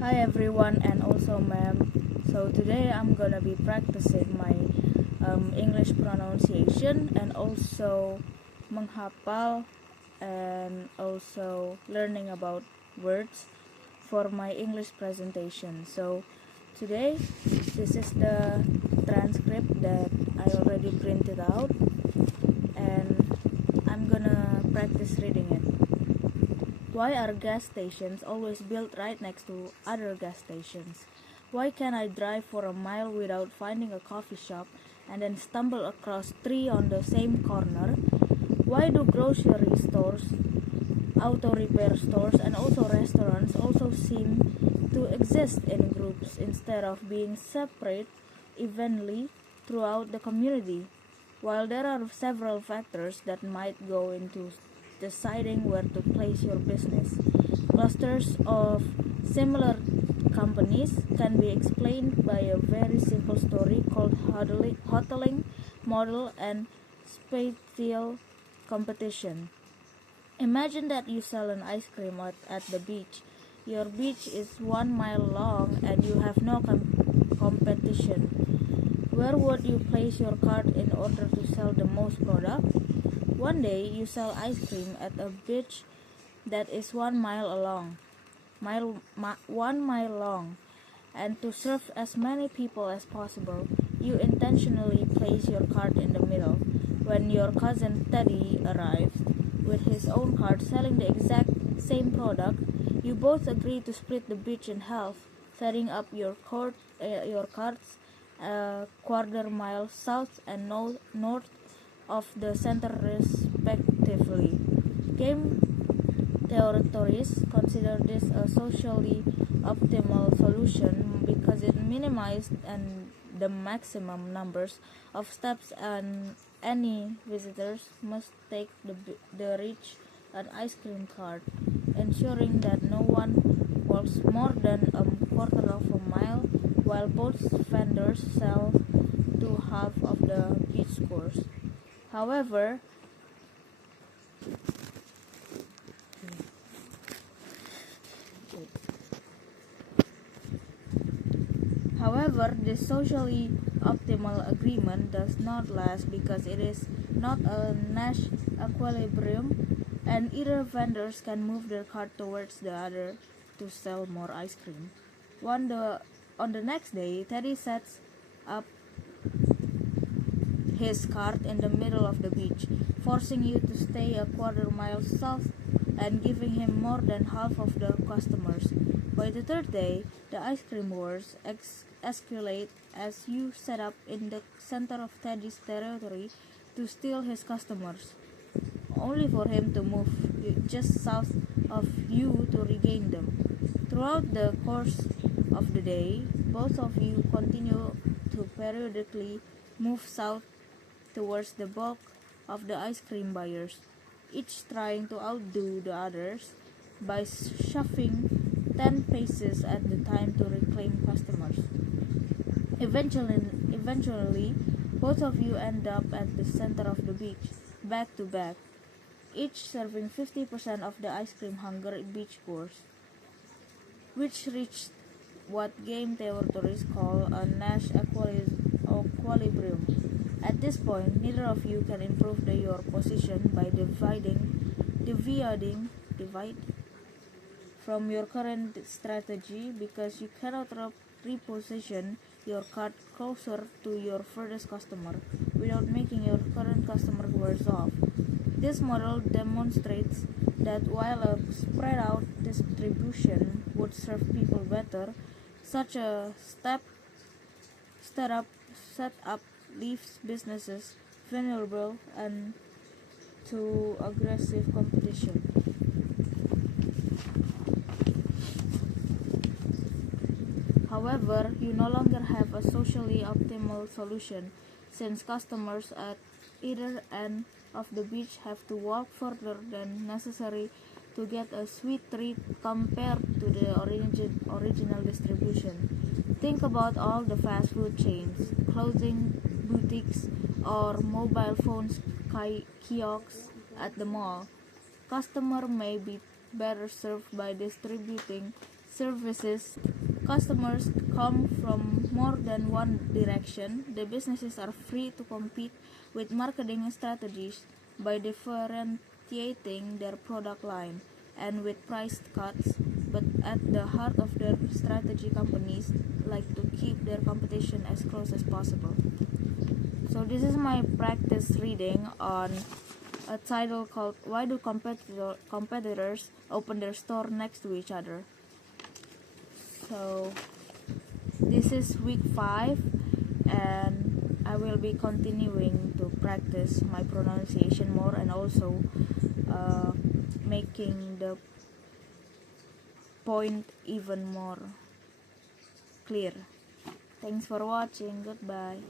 Hi everyone and also ma'am. So today I'm gonna be practicing my English pronunciation and also menghafal and also learning about words for my English presentation. So today this is the transcript that I already printed out and I'm gonna practice reading it. Why are gas stations always built right next to other gas stations? Why can I drive for a mile without finding a coffee shop and then stumble across three on the same corner? Why do grocery stores, auto repair stores, and also restaurants also seem to exist in groups instead of being separate evenly throughout the community? While there are several factors that might go into deciding where to place your business, clusters of similar companies can be explained by a very simple story called hoteling model and spatial competition. Imagine that you sell an ice cream at the beach. Your beach is 1 mile long and you have no competition. Where would you place your cart in order to sell the most product? One day you sell ice cream at a beach that is 1 mile long, 1 mile long, and to serve as many people as possible, you intentionally place your cart in the middle. When your cousin Teddy arrives with his own cart selling the exact same product, you both agree to split the beach in half, setting up your carts a quarter mile south and north of the center respectively. Game theorists consider this a socially optimal solution because it minimizes the maximum numbers of steps and any visitors must take the reach an ice cream cart, ensuring that no one walks more than a quarter of a mile while both vendors sell to half of the beach course. However, this socially optimal agreement does not last because it is not a Nash equilibrium, and either vendors can move their cart towards the other to sell more ice cream. On the next day, Teddy sets up his cart in the middle of the beach, forcing you to stay a quarter mile south and giving him more than half of the customers. By the third day, the ice cream wars escalate as you set up in the center of Teddy's territory to steal his customers, only for him to move just south of you to regain them. Throughout the course of the day, both of you continue to periodically move south towards the bulk of the ice cream buyers, each trying to outdo the others by shoving 10 paces at the time to reclaim customers. Eventually, both of you end up at the center of the beach, back to back, each serving 50% of the ice cream hunger beach course, which reached what game theorists call a Nash equilibrium. At this point, neither of you can improve your position by deviating from your current strategy because you cannot reposition your cart closer to your furthest customer without making your current customer worse off. This model demonstrates that while a spread out distribution would serve people better, such a setup leaves businesses vulnerable and to aggressive competition. However, you no longer have a socially optimal solution since customers at either end of the beach have to walk further than necessary to get a sweet treat compared to the original distribution. Think about all the fast food chains, clothing boutiques, or mobile phones kiosks at the mall. Customer may be better served by distributing services. Customers come from more than one direction. The businesses are free to compete with marketing strategies by differentiating their product line and with price cuts, but at the heart of their strategy, companies like to keep their competition as close as possible. So this is my practice reading on a title called "Why Do Competitors Open Their Store Next to Each Other?" So this is week 5, and I will be continuing to practice my pronunciation more, and also making the point even more clear. Thanks for watching. Goodbye.